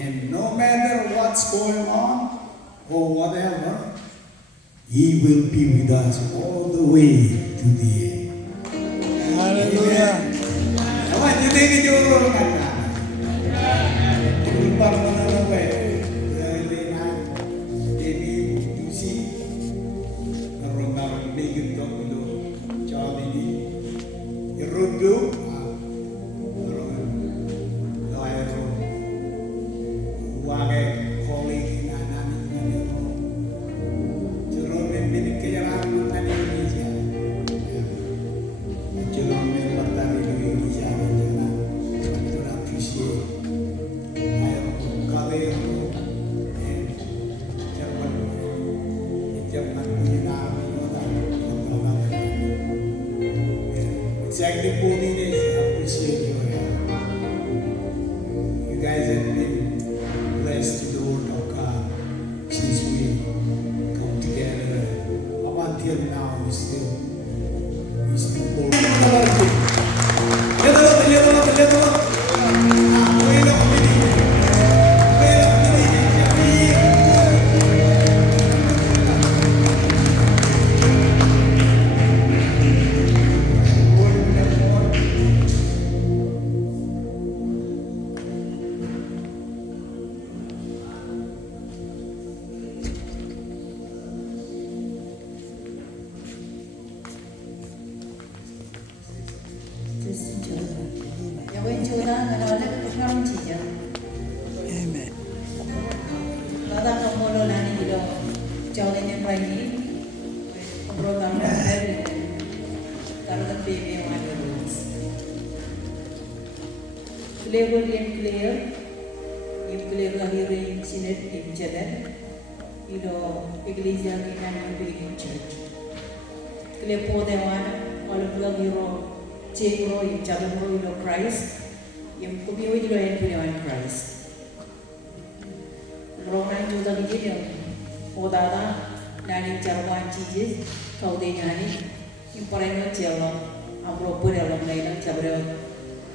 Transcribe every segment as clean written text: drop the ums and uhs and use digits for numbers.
And no matter what's going on or whatever, He will be with us all the way to the end. Hallelujah. Naman, yun ay nidurol ka na. Tulpar mo na lang eh. Dahil na, debi, tusi, naroon na rin bigit to, ilo, tsaka dini, irudo, exactly 14 days, I appreciate you. You guys have been blessed to the word of God since we come together. Up until now, we still hold. Amen. Christ, yung kumiwi dilo en Christ. Roman juda gidi yung odada nani jarwan chije kaude nani yung pareng jelo amro pure alam lain jabre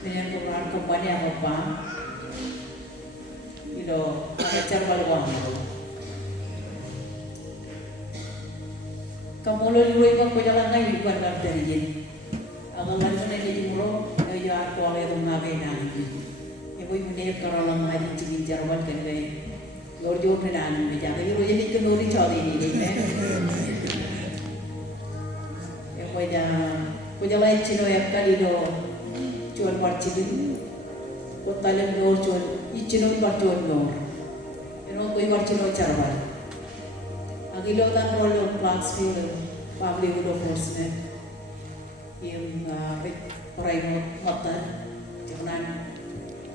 dengan peran kompani apa ilo acar balwang kamu lo luai bang pejalan ngai bukan dari jadi agal lan mana jadi muro ya ko ale rumah bena ibu ini kalau ngaji cingin jarwan kan deh Lord jo penan be jaga yo jadi ke nori chodi ni deh ya ko jala chino ya kali do chon par chidi ko talam do chon ichino par chon do eno koi par chino charwan agilo tan rolo class field family udah force-nya. Yung paray mata, jangan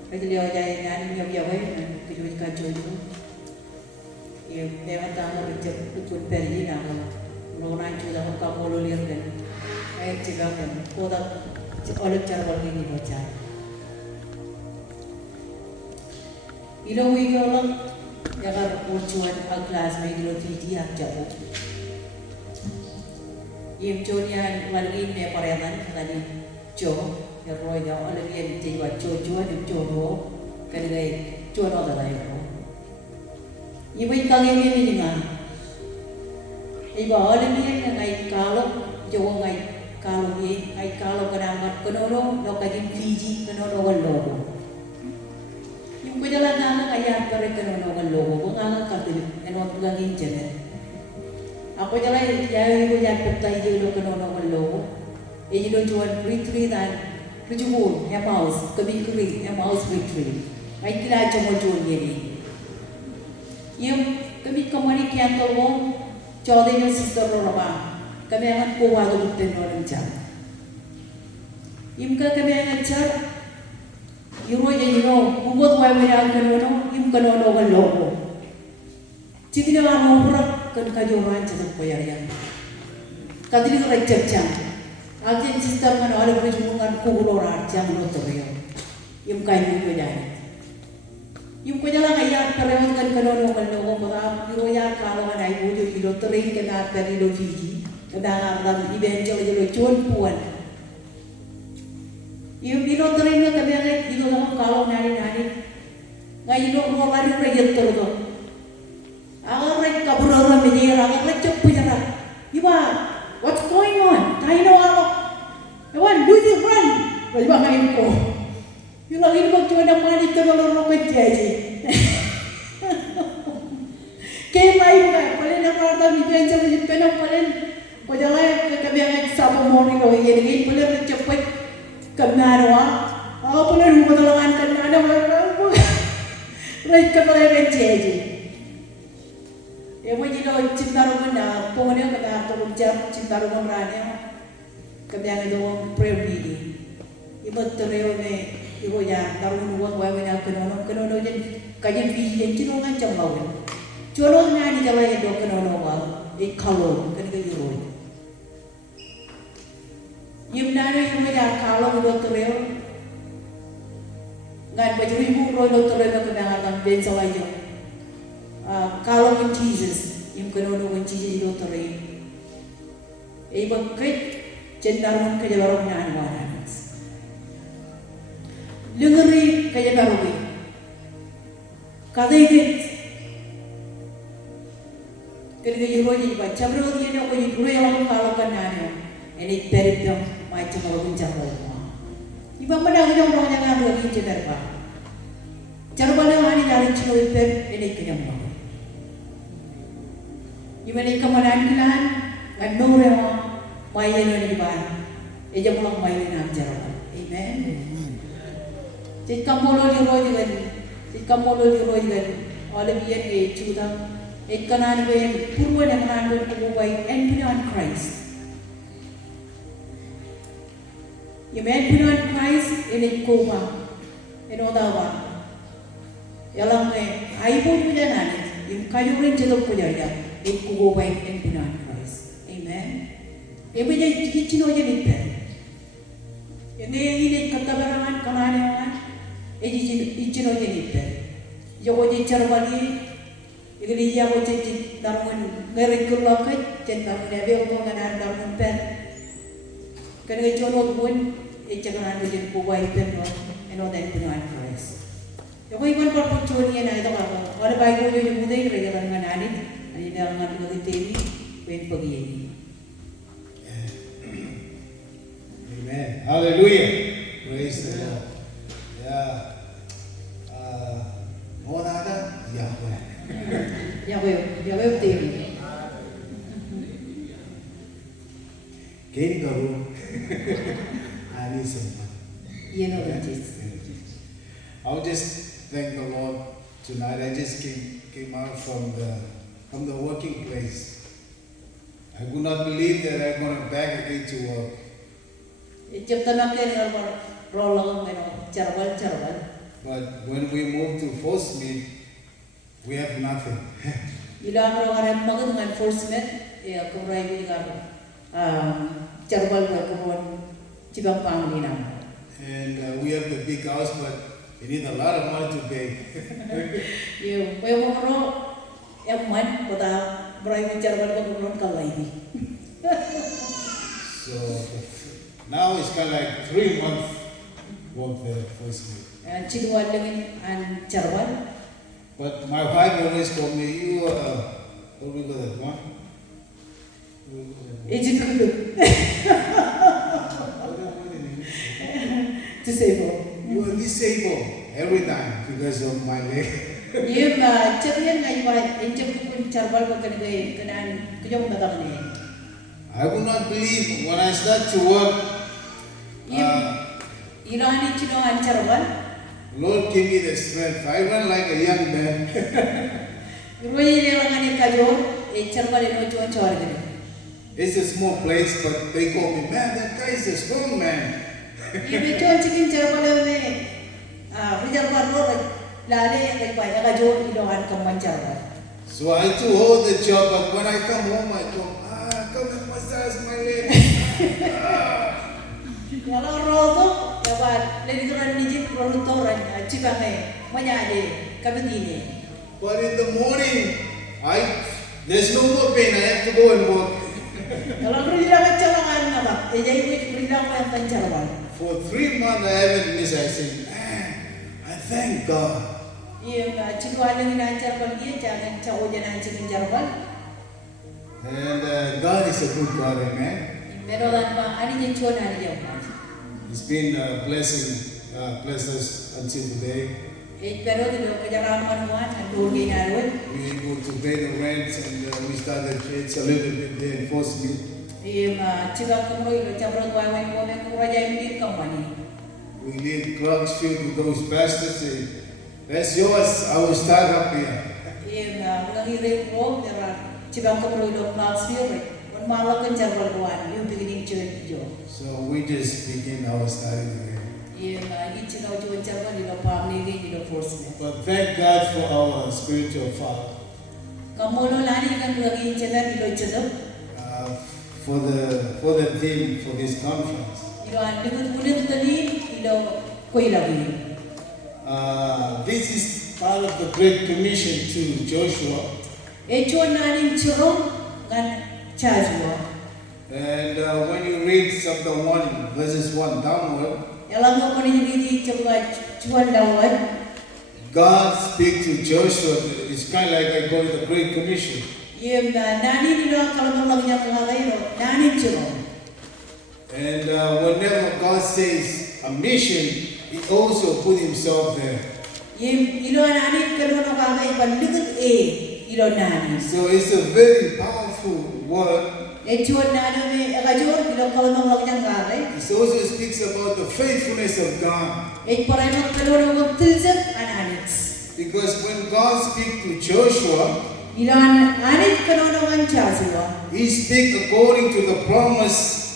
Pagkiliw dahil nanin yung yaway na kinuwit ka jodo. Yung meron tayo ikut pergi na ako. Mulakan jodo ako kamulo liyan. Ay tiga ko. Koda oleh cara balik ni baca. Ilaw yung lang yagar urcuan al kelas may ilo titi at jabo. Yung Jonia lagi may parehan lagi Jo. Rồi đó là viên chỉว่าchúa được chúa đó cái này chúa đó là đây đó như vậy ta nghe nghe mà thì bảo là viên ngày cá lóc chúa ngày cá lóc gì ngày cá lóc cái nào cái nó cái gì Fiji cái nó gần logo nhưng bây giờ là ngày cái nó gần logo có ngang cái gì nó cũng gần chân đấy aku jalan jauh aku jalan petai je lo kena orang lo, ini lo jual retreat dan Rujukun, yang mouse, kebikuri, yang mouse retreat. Ay kila cuma jual ni. Yung kami kemari kian tolong, jual dengan sister orang, kami akan kuat untuk tenor jam. Yung kami akan car, yung jadi no, buat wajib yang kenono, yung kenono kan logo. Jadi dia orang orang kan kajuran jadi payah. Kadiri kan cecang. Agen sister kan oleh berjumpa kubur orang jangan lo terus, yang kayu itu jadi. Yung kaya lang ayat pareho kan kanono kanono mga piroya kalau kan ay bujo kilo terus kena dari lo Fiji, kena orang event jo chon puan. Yung kilo terus na kami ang kilo lang kalau nari ngayon lo baru reject terus. Agar rek kabur orang menyer, agar rek cepu jarak. Iba, what's going on? Tayo ako. Ewan, lose your friend. Bagi ngayon ko. Yung lagi ko cuma nak mandi terlalu roket jadi. Kaya mayu kan, paling nak orang video yang jadi penang paling, kau jalan kami yang sabu morning kau ini paling cepat kenara. Apa paling rumah dalangan kenara macam, lagi kepala jadi. Emo jino cinta rumah na, pokoknya kata aku jam cinta rumah rania, kami yang itu prayer meeting. Ibu terleo ni, ibu yang taruh uang wae nak kenono jen kajian visi jen cino kan cembauan. Colo ni jalan yang do kenono wal, kalau kan itu jero. Ibu nana ibu yang kalau ibu terleo, ngan baju ibu roy terleo nak kenalan bensa aja. Kalau in Jesus, ibu kenono in Jesus ibu terleo. Ibu kait cendarung kejalan orang nana. Lengeri kaya barugi, kadai dit, kerja jero jadi baca bro dia nak kau jero yang kalau kan nanya, ini peribang macam kalau bincang orang. Ibu mana aku yang orang yang ada di cedera pak, cara mana hari hari cino itu ini kerja mana? Ibu ni kemanan kilan, ngandor yang main ni ban, eja pulang main nak jalan, amen. Jika molo liroy gan, oleh biar ke cuda, kanan ben purwa na kanan ben kubuay and put on Christ. You may put on Christ ini kuba, inodawa. Yalang ay po punya nani, yung kayo rin jadok punya ya, kubuay and put on Christ. Amen. Ibu jadi cino jadi pen. Ini katabarangan kanan ichino jenite yogo je charbali igli yago je darmun ngerikulo kai centar nebe ko ngana darmun pen kan ge jono bun ichana je ko wai pen no eno den pino an Christ yogo iban par puchoni na ito ka ore bai go je mudai re ga ngana ani da ngan ko teri pen pagi ni. Amen. Hallelujah. Praise the Lord. Yeah. Mau ada? Yahweh teri. Kini karu. Ani sempat. You know that is. I'll just thank the Lord tonight. I just came out from the working place, I would not believe that I'm going to back again to work. Ceptana ke ngal rolang meno charwal. But when we moved to Force Meat, we have nothing. Ilang orang magan dengan enforcement ya kumrai ni kan charwal ka kumon cibang panglinam. And we have the big house, but we need a lot of money to pay. Yo, pay mo karo man kota berai charwal ka kumon kalai ni. So now it's kind of like 3 months work there Force Meat. Ciduan dengan an charwal. But my wife always told me, you what do we call that one? Ejikulu. Disabled. You are disabled every time because of my leg. Ye cerian ngai ba enjem pun charwal ko kan gay kanan kujong datang ni. I would not believe when I start to work. Irani cino an charwal. Lord give me the strength. I run like a young man. Roi lelangan ni kajor charwal eno cuan cuar gini. It's a small place, but they call me, man, that guy is a strong man. Ye cuan cikin charwal ni charwal lo lale ekpai kajor ilohan kaman charwal. So I do all the job, but when I come home, I go, come and massage my leg. Kalau roll tu, dapat dari turan nijit roll toran cibang ni, mana ada kabin ini. But in the morning, there's no more pain. I have to go and work. Kalau berilang calangan apa? Jadi berilang yang pancarwan. For 3 months, I haven't missed. I say, man, I thank God. Iya, ciduan yang nancarwan dia jangan cawo jangan cikin carwan. And God is a good God, amen. Merolan ma, ani jencuan ani jauh. It's been a blessing, bless us until today. Pero tu kejaraman wan, dorgi narun. We were able to pay the rent and we started kids a little bit there in Force Meat. Iya, cibang kumroi lo cabang wai mo me kumroi jai mir kamani. We leave clogs filled with those bastards. Say, that's yours. I will start up here. Iya, lagi rempong jara cibang kumroi lo Clarksville. Malah kencar berbuat, you beginning church jo. So we just begin our study again. Iya, lagi cina ujuan carwan di dalam family di dalam force. But thank God for our spiritual father. Kamu lo lari kan lagi cina di dalam cina. For the theme for this conference. Di dalam dengan bulan tadi di dalam koi lagi. This is part of the Great Commission to Joshua. Cuan nani cerong kan Joshua. And when you read chapter 1, verses 1 downward, Yalang ako ni coba cuan dawat. God speaks to Joshua. It's kind of like I call it the Great Commission. Iya, nani di dalam kalau mau lagi yang lain lo, nani cerong. And whenever God says a mission, He also put Himself there. Iya, ilo nani kalau nak pakai bandingan ilo nani. So it's a very powerful word. Cuan nani me kajor ilo kalau mau lagi yang lain. It also speaks about the faithfulness of God. Para mak kalau nak tilzat ananix. Because when God speaks to Joshua, Ilan anit kalau nak Joshua. He speaks according to the promise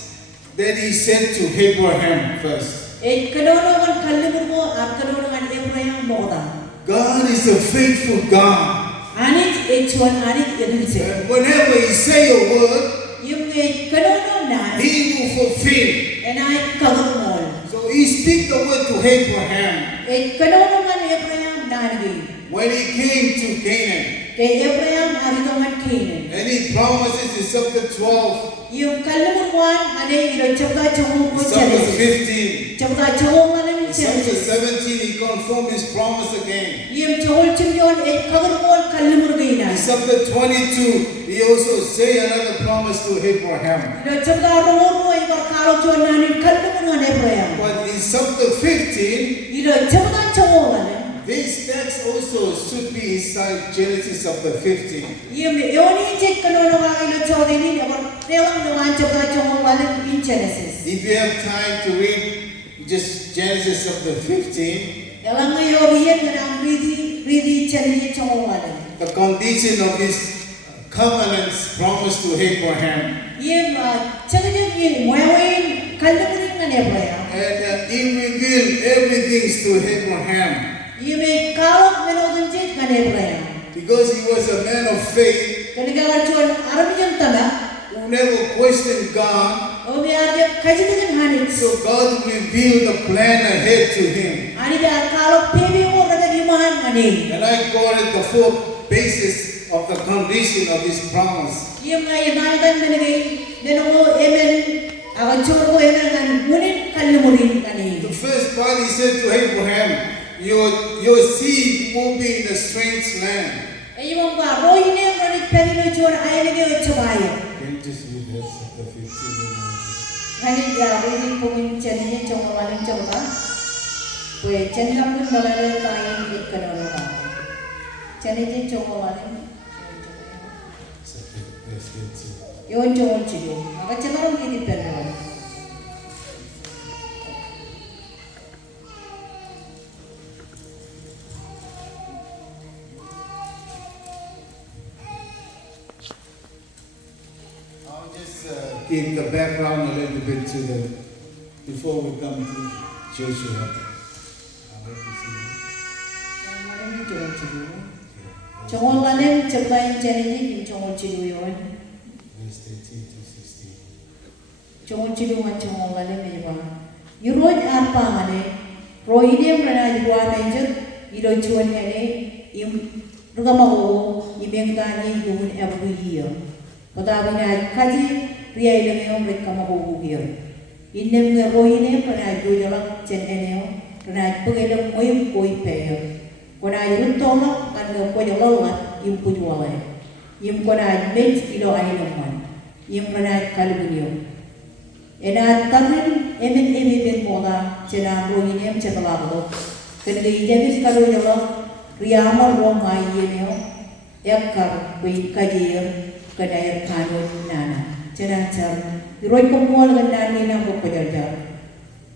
that He sent to Abraham first. Kalau nak kalibur mo, kalau nak Abraham moda. God is a faithful God. Anit cuan anit edulse. And whenever He say a word, Yung kalau nak He will fulfill. enai kagum mol. So He speak the word to Abraham. Kalau nak Abraham nani. When he came to Canaan, Abraham hari kaman kene. and He promises in chapter 12, Yung kalibur wan ada ilo coba cahung mo chapter cari. 15, Coba cahung mana ni chapter cari. 17, He confirmed His promise again. Yung cahul cumyon kagum mol kalibur gina. In chapter 22, He also say another promise to Abraham. Ilo coba romo ikor kalau cuan nani kalibur ngan Abraham. But in chapter 15, Ilo coba cahung mana. this text also should be inside Genesis chapter 15. Yoni cek kalau orang ilo coba ini dapat telang dengan coba cahung mana in Genesis. If you have time to read just Genesis chapter 15, Dalam ngayon riyan na ang ridi cari cahung mana. the condition of this covenants promised to Abraham. Yem chagajag yem moyawain kalumurin na Abraham. And he revealed everything to Abraham. Yem kalok menodunjit kan Abraham. Because he was a man of faith Kanigawa chuan aramiyan tala. who never questioned God. Omi arja kajidagan hanit. So God revealed the plan ahead to him. Ani ja kalok pebi mo kada limahan ani. And I call it the fourth basis of the condition of this promise. Yem ngai naitan menegi nenogo emen awan churko emen kan munin kalumurin ani. The first part he said to Abraham, your seed will be in a strange land. Ayong ba roine ronit pelino chuan ayenge ochabaya. Can you just read that chapter 15 and 19? Hani ja roine pumin chaniye chongwaling chawda. Pue chanilapun dalale tayin ikkanora. Chaniye chongwaling yon chongol chido. Aga chanarom kini pelno. I'll just give the background a little bit to before we come to Joshua. Chongol lanen chapain chaniye chongol chido yon. Verse 13 to 16. Chongol chido man chongol lanen mewa. Yuroj arpa mane. Rohine mrana yuwa najer ilo chuan ene im rugamago imengdani yumun every year. Kodabina kaji ria ilengeo rekamago here. Inem ne rohine mrana yuwa chen eneo mrana pagelo moyum koi peyo. Kona yurutoma kan ne koyo lawa im pujuale. Im kona met ilo ainaman. Im mrana kalbunyo. Ena tarin emen ben moda chena rohinem chetalado. Kendi jenis kalo jalo riamal rom mai yeneo ekar kui kajir kadayar kanun nana. Chena char roi komol gandani na ko pajarjar.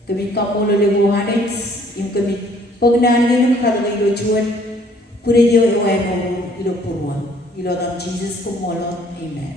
Kami kamol lewu hanits im kami pagnan nginum kalo ilo chuan kurejo ewa mo ilo purwan. Ilo dam Jesus komolo. Amen.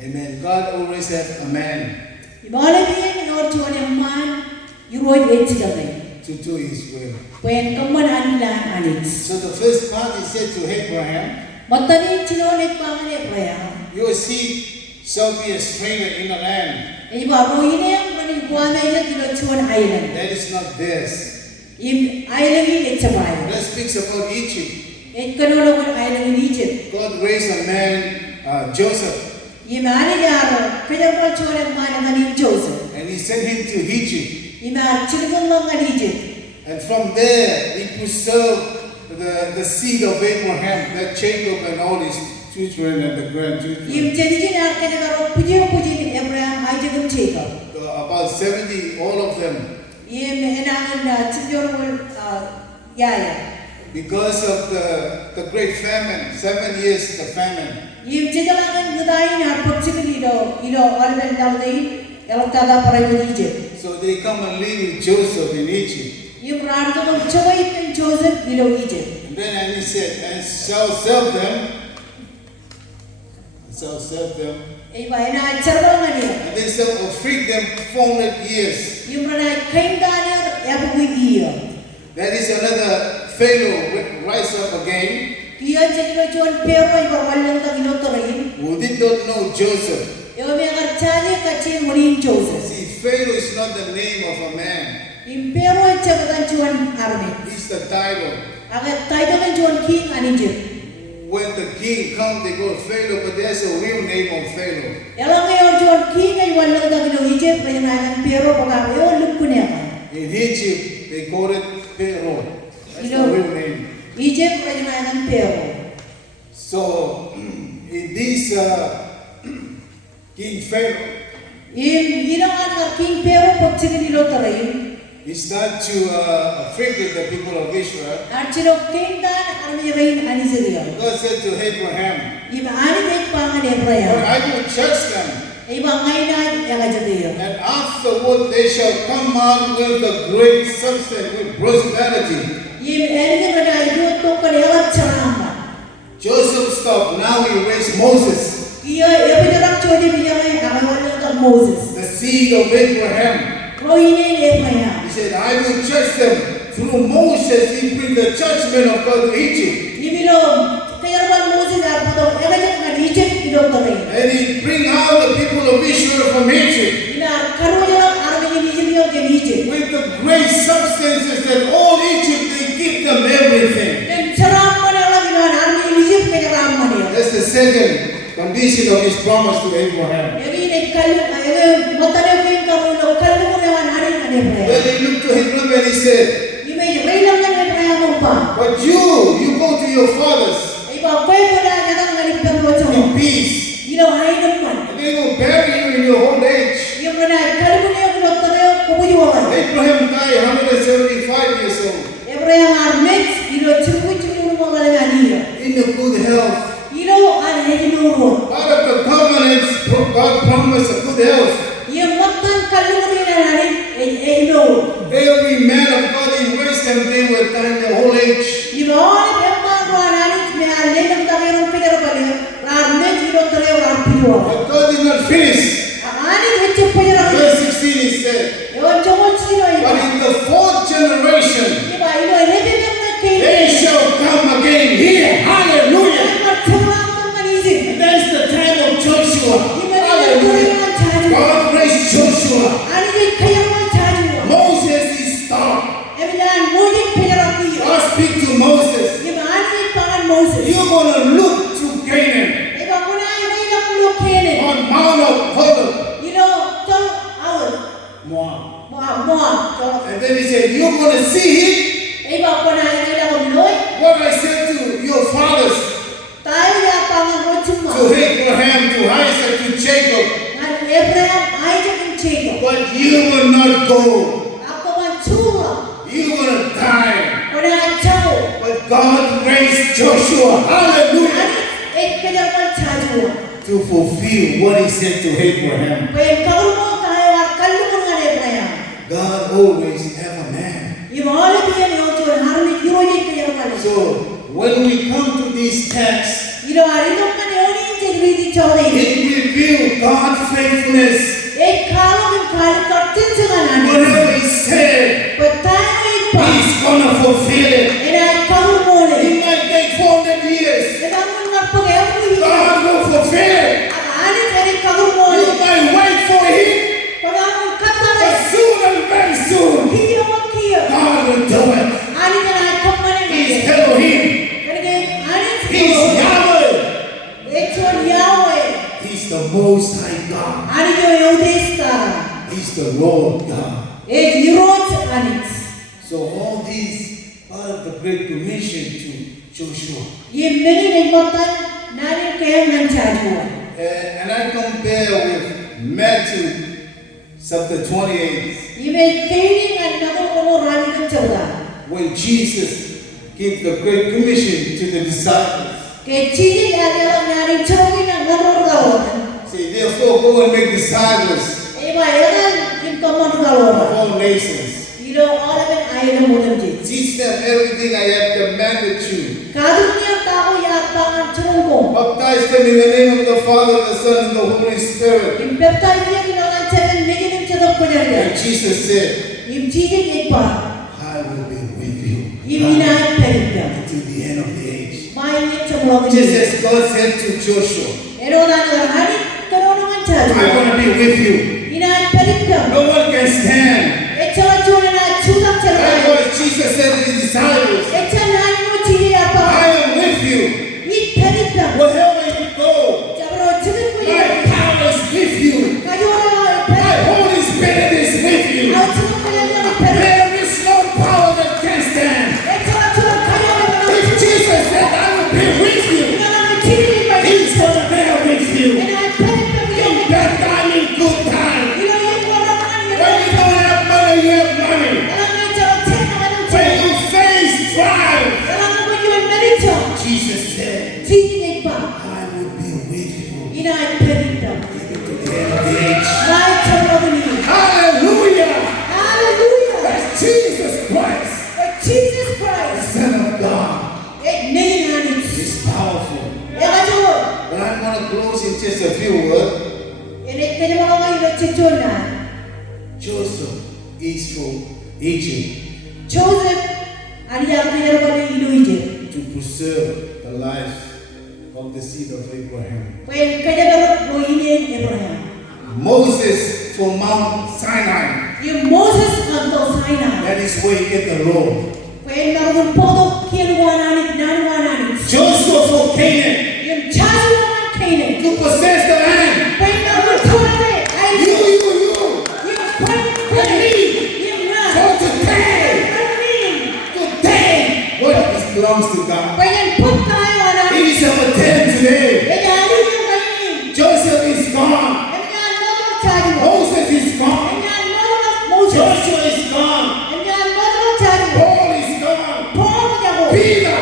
Amen. God always has a man Ibalabihin or chuan yang man yuroi etchidamay. to do his will. When kaman anilan anits. So the first part he said to Abraham, Matani chinonet pangan Abraham. your seed shall be a stranger in the land Iba rohine mani buana ila kilo chuan island. that is not theirs. Im island in etchabay. That speaks about Egypt. Et kanologon island in Egypt. God raised a man, Joseph, Im ani jaro kajapal chuan man mani Joseph. and he sent him to Egypt. Im ar chilgon longan Egypt. And from there, he preserved the seed of Abraham, that Jacob and all his children and the grandchildren. Im chedijin ar kajapal puji Abraham Isaac Jacob. About 70, all of them. Im enangan chidjorol yaya. Because of the great famine, 7 years the famine. Im chejalangan gudain ar pachikili ilo alben daldain eloktada para Egypt. So they come and live with Joseph in Egypt. Im radong chawai pen Joseph ilo Egypt. And then he said, and shall serve them. Iba ena charbang ania. And they shall afflict them 400 years. Im rana kaindaner every year. That is another Pharaoh rise up again, Kia chekilo chuan pero iba walang ka inotorin. who did not know Joseph. Yo me agar chale kachin murin Joseph. See, Pharaoh is not the name of a man. Im pero chekatan chuan army. It's the title. Agar title kan chuan king an Egypt. When the king comes, they go Pharaoh, but there's a real name of Pharaoh. Elang ngayon chuan king ay walang ka ino Egypt. Kaya naman pero pagka yo lukunya ka. In Egypt, they call it Pharaoh. That's the real name. Egypt kaya naman pero. So, in this King Pharaoh, Ilang king pero pagsikin ilo taray. he started to afflict the people of Israel. At sino king dan army rain an Israel. God said to Abraham, Iba ani make pangan "For Abraham. I will judge them, Iba ngayon na yakajadiyo. and afterward they shall come out with a great substance, with prosperity." Im eni kada ito to kalialat sarama. Joseph stopped. Now he raised Moses, Kia ebejarak chodi bijamai agawalnya ka Moses. the seed of Abraham. Kau ini Abraham. He said, I will judge them. Through Moses, he bring the judgment of God to Egypt. Ni bilo kaya naman Moses arputo egajak na Egypt bilo tore. And he bring out the people of Israel from Egypt Ina karuja arme ni Egypt yo ke Egypt. with the great substances that all Egypt, they give them everything. Dan ceram mana lagi na arme ni Egypt kaya ram mana. That's the second condition of his promise to Abraham. Jadi ni kalu ege matane keng kamu lo kalu mana wan hari na Abraham. Then he looked to him and he said, Ime reilam na Abraham umpa. but you go to your fathers Iba kau pada jangan ngalipkan bocor. in peace. Ilo hai depan. And they will bury you in your old age. Ia mana kalu ni aku doktor yo kubuju awal. Abraham died 175 years old Abraham armet ilo cukup mo galania. in a good health. Ilo an hejinuro. Out of the covenants, God promised a good health. Ia makan kalu ni na hari ilo. Every man of God in wisdom, they will die in their old age. Iba orang emang orang hari me alem tak kira pikir balik. Armet ilo tere orang piwa. But God did not finish. Ani hecuk pajara. Verse 16 he said, Ewan cokol cino but iba. in the fourth generation, Iba ilo hebe na they kene. shall come again here. Hallelujah. Iba curam dengan izin. And that's the time of Joshua. Iba ilo Hallelujah. turunan cari. God raised Joshua. Ani dia kaya orang cari. Moses is stopped. Ebilan mujik pajara kiyo. God speak to Moses. Iba ani pangan Moses. You're going to look to Canaan Iba kuna iba ilo kulo kene. on Mount of Horeb. Ilo tol awal. Moab. Moab tol. And then he said, you're going to see Iba kuna ilo kulo. what I said to your fathers, Tayo ya pangan rocuma. to Abraham, to Isaac, to Jacob. Ngan Abraham, Isaac and Jacob. But you will not go. Ako man chuma. You're going to die. Kuna chao. But God raised Joshua. Hallelujah. Ek kajaman chajua. To fulfill what he said to Abraham. When kau mo tayo ar kalu dengan Abraham. God always have a man. Iba ole biar yo chon harni yoje kajaman. So when we come to these texts, Ilo hari tu kan oni integrity chole. it reveals God's faithfulness. Ek kalau kertin sekarang ni. Whatever he said, Petang itu. he's going to fulfill it. Era kau boleh. It might take 400 years. Kita pun nak pakai apa ni? God will fulfill it. Ani cari kau You boleh. might wait for him, Kalau kata but le. soon and very soon, Kia mak kia. God will do it. Ani kena kau mana ni? He's Elohim. Kerana ani He's Yahweh. Ekor Yahweh. He's the Most High God. Ani jo Yudhishthira. He's the Lord God. Yirot anis. So all these part of the Great Commission to Joshua. Ye many nembatan nani kaya mencajua. And I compare with Matthew chapter 28, Ye training and nago kono rani kan chawda. when Jesus gave the Great Commission to the disciples. Kecil adalah nari cermin yang ngador galon. Say, therefore go and make disciples Eba eran in common of galon. all nations. Ilo orang yang ayah muda je. Teach them everything I have commanded you. Kadunya tahu ya pangan cerungko. Baptize them in the name of the Father, the Son, and the Holy Spirit. Impepta dia bilangan cermin negin cerok penjaga. And Jesus said, Imcijin ekpa. I will be with you Imina perintah. to the end of the age. Main cerok Just je. as God said to Joshua, Erodan hari kerana I'm mencari. going to be with you. Ina perintah. No one can stand. Ecawan cuma nak cutak cerok. That's what Jesus said to his disciples. Ecawan hari mau ciri apa? I am with you. Ini perintah. Wherever you go, Jabro cermin my punya. power is with you. Kayu orang My perintah. Holy Spirit is with you. Kau cermin punya perintah. There is no power that can stand. Ecawan cuma kayu orang. If Jesus said, I will be with you, Kalau ciri macam he's going to be with you. ina perintah In punya. bad time, in good time. Ilo yang orang When yang you don't have money, you have money. dalam mencari cermin macam When cermin. you face trials, Dalam menjual merica. Jesus said, Ciri ekpa. I Joseph is from Egypt to preserve the life of the seed of Abraham. Moses from Mount Sinai. That is where he get the law. Joshua from Canaan to possess the land. You. And me. So today, what belongs to God? It is our turn today. Joseph is gone. Moses is gone. Joshua is gone. Paul is gone. Peter,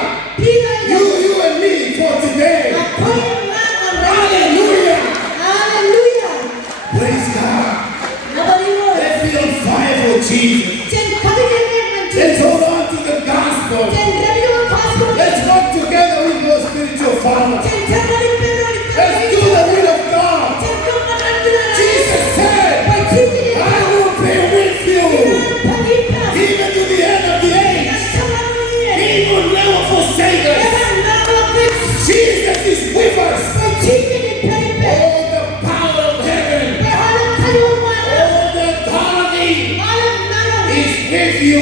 you and me for today. Hallelujah. Praise God. Let's be on fire for Jesus. Let's hold on to the gospel. Let's work together with your spiritual father. Let's do the will of God. Jesus said, I will be with you even to the end of the age. He will never forsake us. Jesus is with us. All the power of heaven, all the authority is with you.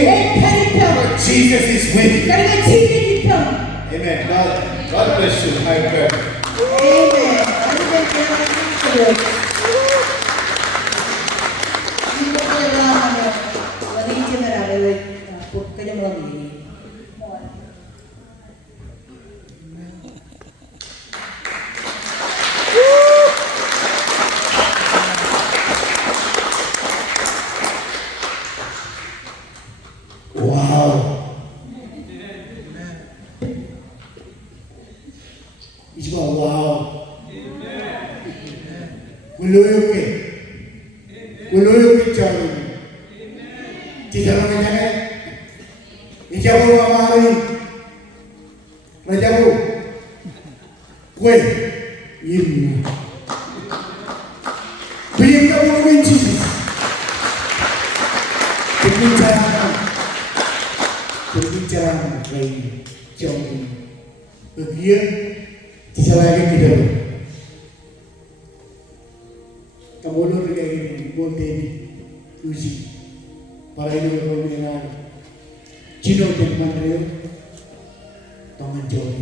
Jesus is with you. Amen. God bless you. My God. Wow. It's about wow. Kuloyoke chalo. Tijalo ngene. Ijabo amari. Rajabo. Kwe. Yimna. Biyinga winchi. Berbicara lain jauh bagian disalahkan tidak kamu lu kayak gini bon debi uji para itu kalau mengenal Cino dan Mandrio tangan jauh